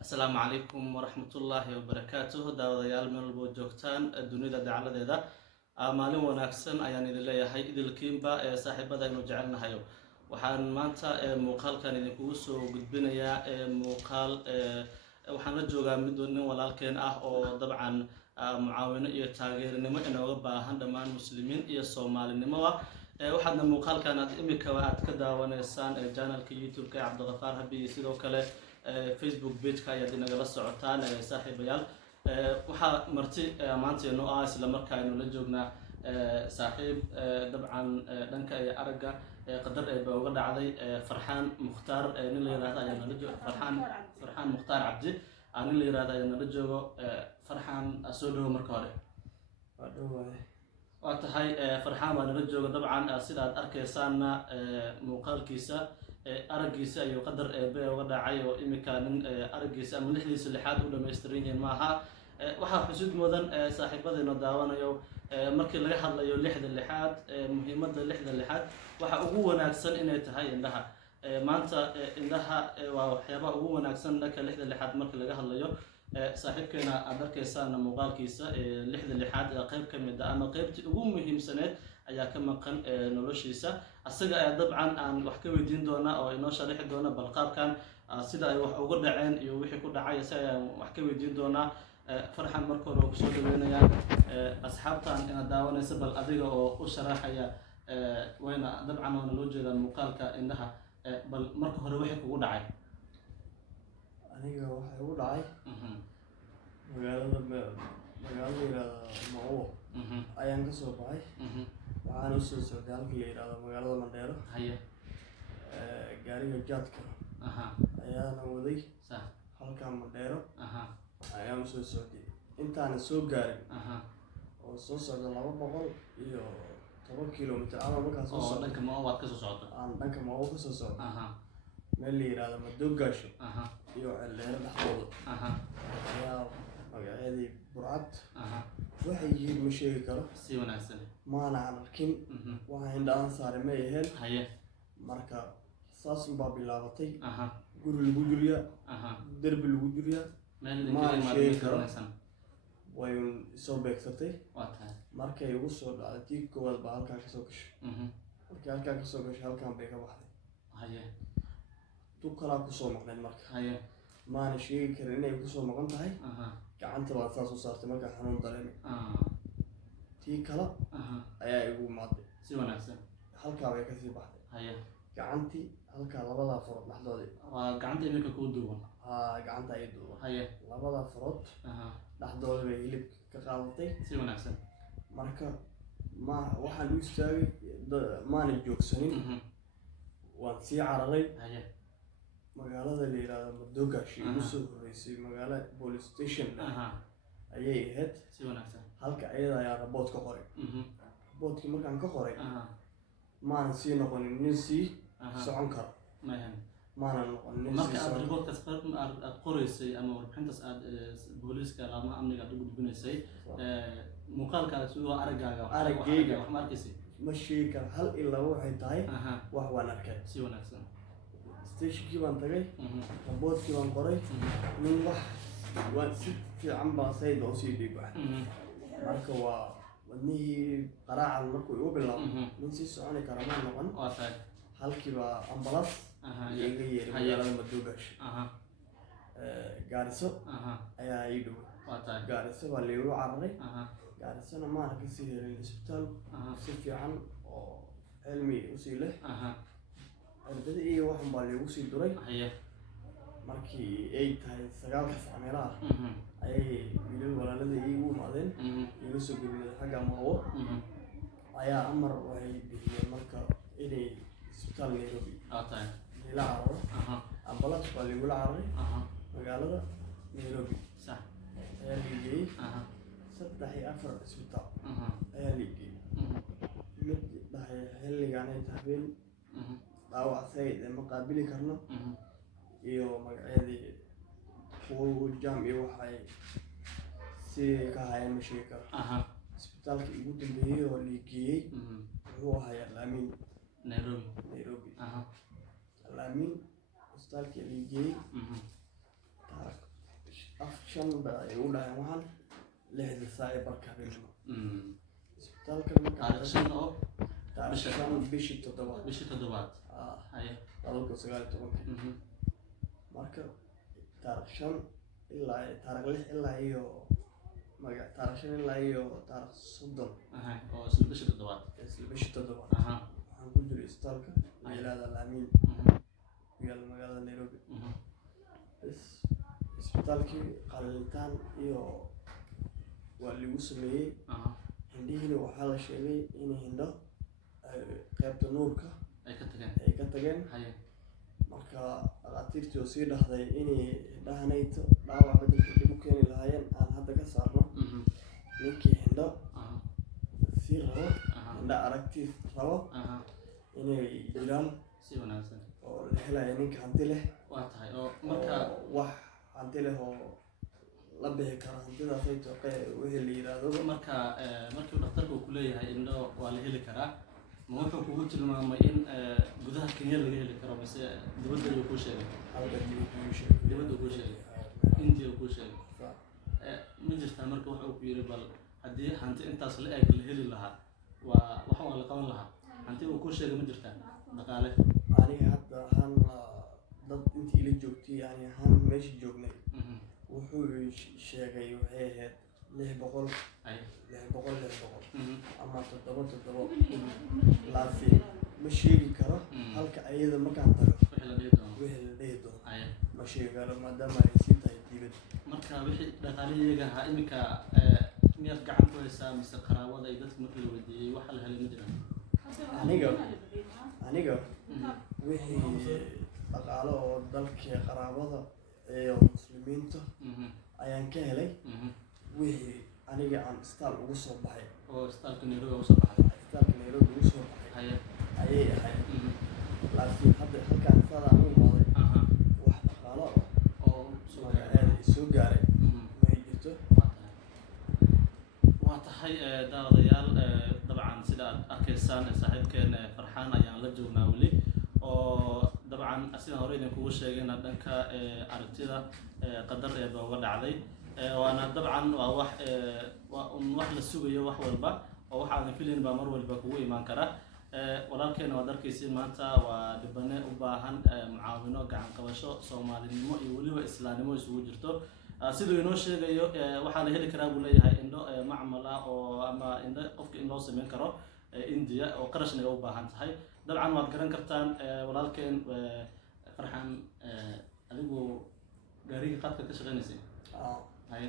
Asalaamu calaykum waraxmatullaahi wabarakaatuh daawadayaal meel walbo joogtaan dunida dacaladeeda maalin wanaagsan ayaan idin leeyahay idilkiinba ee saaxiibada aynu jecelnahayo waxaan maanta muuqaalkan idinkugu soo gudbinayaa muuqaal waxaan la joogaa mid nin walaalkeen ah oo dabcan mucaawino iyo taageernimo inooga baahan dhammaan muslimiin iyo soomaalinimoba waxaadna muuqaalkan aad imika aad ka daawanaysaan channelka youtube-ka ee cabdiqafaar habi sidoo kale Facebook page-ka ayaad inagala socotaan saaxiibayaal waxaa marti maanta inoo ah isla markaa aynu la joognaa saaxiib dabcan dhanka iyo aragga qadar baa uga dhacday farxaan mukhtaar nin la yiraahdo ayaa nala joogo farxaan mukhtaar cabdi nin la yiraahdo ayaa nala joogo farxaan soo dhawo marka hore waa tahay farxaan baa nala joogo dabcan sida aad arkaysaanna muuqaalkiisa araggiisa ayuu qadar eebe uga dhacay oo imika nin araggiisa ama lixdiisa lixaad u dhamaystiran yihiin maaha waxaa xusid mudan saaxiibadeena daawanayo markii laga hadlayo lixda lixaad muhiimadda lixda lixaad waxa ugu wanaagsan inay tahay indhaha maanta indhaha waa waxyaabaha ugu wanaagsan dhanka lixda lixaad markii laga hadlayo saaxiibkeena aad arkaysaana muuqaalkiisa lixda lixaad qayb ka mid ah ama qaybtii ugu muhiimsaneed ayaa ka maqan noloshiisa asaga ayaa dabcan aan wax ka weydiin doona oo inoo sharixi doona bal qaabkan sida ay wax uga dhaceen iyo wixii ku dhacay si ayaan wax ka weydiin doonaa farxan marka hore oo kusoo dhaweynayaan asxaabtan inaad daawanaysa bal adiga oo u sharaxaya wayna dabcan waana loo jeedaa muuqaalka indhaha bal marka hore wixii kugu dhacay aniga waxay ugu dhacay magaalada yiraahdo Mawo ayaan ka soo baxay waxaan u soo socday halkii la yiraahdo magaalada Mandheero gaariga jaadka ayaana waday halka Mandheero ayaan soo socday intaan soo gaarin oo soo socda 210 kilomitir ama markaas soo socda dhanka Mawo waad ka soo socdo aan dhanka Mawo ka soo socdo meel la yiraahdo Madogasho iyo Ceelleero dhaxdooda ayaa magaceedii Burcad waxay yihiin ma sheegi karo si wanaagsan maana arkin waxaan indhaan saaray ma yahay marka saas baa bilaabatay guri lagu jiriya derbi lagu jiriya ma sheegi karo way soo beegsatay markay ugu soo dhacday tii koowaad baa halkaa kasoo gashay markii halkaa kasoo gashay halkaan bay ka baxday tu kalaa kusoo maqnayd marka maana sheegi karin inay kusoo maqan tahay gacanta baa saas u saartay markaa xanuun dareemay tii kala ayaa igu imaaday si wanaagsan halkaa bay kasii baxday gacantii halkaa labadaa farood dhexdoodii waa gacanta iminka kuu duuban gacanta ay duuban labadaa farood dhexdooda bay hilib ka qaadatay si wanaagsan marka waxaan u istaagay maana joogsanin waan sii cararay magaalada la yiraahdo Madogasho ugu soo horeysay magaalo police station ayay ahayd si wanaagsan halka ayada ayaa report ka qoray reportkii markaan ka qoray maana sii noqonin nin sii socon karo maana noqonin nin marka aad reportkaas aad qoraysay ama warbixintaas aad booliiska ama amniga aad u gudbinaysay muuqaalkaas waa araggaaga wax ma arkaysay ma sheegi karo hal iyo laba waxay tahay wax waan arkay si wanaagsan stationkii baan tagay reportkii baan qoray nin wax waan si fiican baa sayid oo sii dhiibay marka waa wadnihii qaraacan markuu igu bilaabo nin sii soconi kara ma noqon halkiiba ambulance iga yeeray magaalada Madogasho gaariso ayaa ii dhoway gaariso baa liigu cararay gaarisona maana kasii helin isbitaal si fiican oo cilmi usii leh arbada iyo waxan baa liigu sii duray markii ay tahay 9 saac meelaha ayay wiilal walaalada iigu imaadeen iga soo gudbiyay xagga Mawo ayaa amar waxay bixiyeen marka inay isbitaal Nairobi la cararo ambulance baa liigu cararay magaalada Nairobi ayaa liigay 3 iyo 4 isbitaal ayaa liigay mid dhahay xilligan ay tahay dhaawac sayid ma qaabili karno iyo magaceedii kuwa jam iyo waxay si ka hayeen ma sheegi karo isbitaalka ugu dambeeyay oo liigay wuxuu ahaa Laamin Nairobi Laamin isbitaalka liigay shan baa igu dhahay waxaan 6 saac barka habeenimo isbitaalka taariikh shan oo bishii toddobaad haye 2019 marka taariikh 5 ilaa taariikh 6 ilaa iyo taariikh 5 ilaa iyo taariikh 30 oo isla bishii toddobaad waxaan ku jiray isbitaalka magaalada Laamiin magaalada Nairobi isbitaalkii qalitaan iyo waa lagu sameeyey hindhihiina waxaa la sheegay in hindho qaybta nuurka ay ka tageen marka dhaqaatiirtii oo sii dhahday inay hindhahanayto dhaawac bedelka dib u keeni lahaayeen aan hadda ka saarno ninkii hindho sii rabo hindho aragti rabo inay jiraan si wanaagsan oo la helayo ninka hanti leh waa tahay oo marka wax hanti leh oo la bixi karo hantidaas ay toqe wixii la yiraahdo markii dhakhtarku ku leeyahay indho waa la heli karaa ma wuxuu kugu tilmaamay in gudaha Kenya laga heli karo mise dibadda uu ku sheegay dibadda uu ku sheegay India uu ku sheegay ma jirtaa marka wuxuu ku yiri bal haddii hanti intaas la eg la heli lahaa waxa la qaban lahaa hanti uu ku sheegay ma jirtaa dhaqaale aniga hadda han dad intii la joogtay yani han meesha joognay wuxuu sheegay waxay ahayd 600 ama 700 laakiin ma sheegi karo halka ayada markaan tago wixii la dhihi doono ma sheegi karo maadaama ay sii tahay dibad marka wixii dhaqaalihiiga ahaa iminka miyaad gacan ku haysaa mise qaraabada ay dadka markii la weydiiyey waxa la helay ma jiraan aniga wixii dhaqaalo oo dalkii qaraabada iyo muslimiinta ayaan ka helay wixii aniga aan isbitaal ugu soo baxay oo isbitaalka Nairobi ugu soo baxay ayay ahayd laakiin hadda halkaan sadaan u imaaday wax dhaqaalo oo soo gaaray ma jirto waa tahay daawadayaal dabcan sida aad arkaysaan saaxiibkeen Farxaan ayaan la joognaa weli oo dabcan sidaan hore idinkugu sheegayna dhanka aragtida qadar eeba uga dhacday waana dabcan waa wax la sugayo wax walba oo waxa aan filayn ba mar walba kugu iman kara walaalkeena waa darkiisii maanta waa dhibane u baahan mucaawino gacan qabasho Soomaalinimo iyo waliba Islaamnimo isugu jirto sidoo inoo sheegayo waxa la heli karaa buu leeyahay indho macmal ah oo ama indho qofka in loo sameyn karo India oo qarashna u baahan tahay dabcan waad garan kartaan walaalkeen Farxaan adigu gaariga qadka ka shaqeynayay haye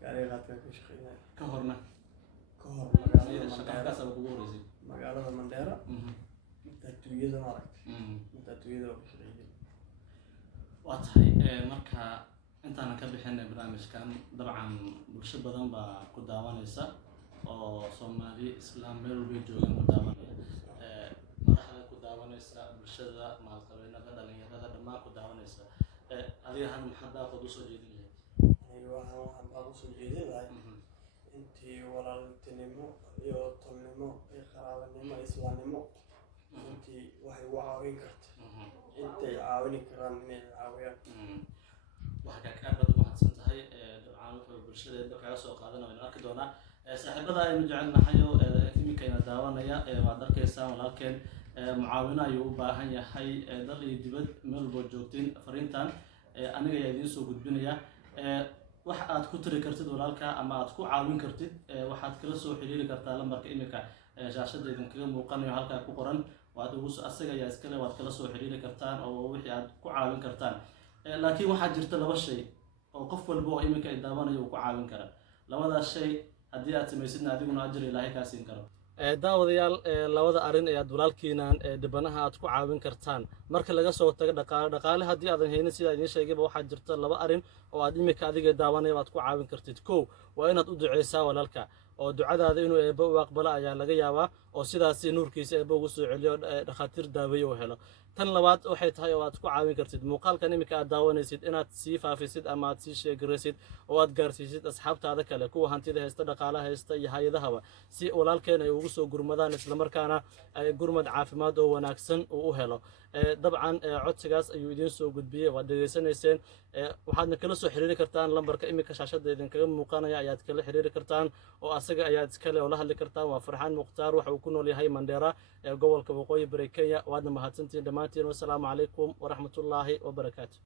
gaariga qadka ka shaqeynay ka hor magaalada Mandera dadweynaha maaragtay oo shaqeeyay waa tahay marka intaan ka bixinay barnaamijkan dabcan bulsho badan baa ku daawanaysa oo Soomaali Islaam meel walba joogan ku daawanaya madaxda ku daawanaysa bulshada maalqabeennada dhalinyarada dhammaan ku daawanaysa adiga han maxaa qof u soo jeedin waxaan u soo jeedin lahay intii walaaltinimo iyo tolnimo iyo qaraabanimo Islaamnimo intii waxay u caawin karto intay caawin karaan inay caawiyaan waxa ka aad u mahadsan tahay dabcan wuxuu bulshada kaga soo qaadanaya arki doona saaxiibada aynu jecelnahay oo imikayna daawanaya waa darkaysan walaalkeen mucaawino ayuu u baahan yahay dal iyo dibad meel walba joogtiin fariintan aniga ayaa idiin soo gudbinaya wax aad ku tiri kartid walaalka ama aad ku caawin kartid waxaad kala soo xiriiri kartaa lambarka imika shaashada idinkaga muuqanayo halka ku qoran waad ugu asaga ayaa iskale waad kala soo xiriiri kartaan oo wixii aad ku caawin kartaan laakiin waxaa jirta laba shay oo qof walba oo imika ay daawanayo uu ku caawin kara labadaas shay haddii aad samaysidna adiguna ajir ilaahay kaa siin karo daawadayaal labada arin ee aad walaalkiinaan dhibanaha aad ku caawin kartaan marka laga soo tago dhaqaale haddii aadan haynin sida idin sheegayba waxaa jirta laba arin oo aad imika adiga daawanaya aad ku caawin kartid kow waa inaad u duceysaa walaalka oo ducadaada inuu eebba u aqbalo ayaa laga yaabaa oo sidaasi nuurkiisa eebba ugu soo celiyo dhakhaatiir daaweeye oo helo tan labaad waxay tahay oo aad ku caawin kartid muuqaalkan imika aad daawanaysid inaad sii faafisid ama aad sii sheegaraysid oo aad gaarsiisid asxaabtaada kale kuwa hantida haysta dhaqaalaha haysta iyo hay'adahaba si walaalkeen ay ugu soo gurmadaan isla markaana ay gurmad caafimaad oo wanaagsan uu u helo dabcan codsigaas ayuu idiin soo gudbiyey waad dhegaysanayseen waxaadna kala soo xiriiri kartaan lambarka imika shaashada idinkaga muuqanaya ayaad kala xiriiri kartaan oo asaga ayaad iskale oo la hadli kartaan waa Farxaan Mukhtaar waxa uu ku nool yahay Mandera ee gobolka Waqooyi Bari Kenya waadna mahadsantihiin dhammaantiin wassalaamu calaykum waraxmatullaahi wabarakaatuh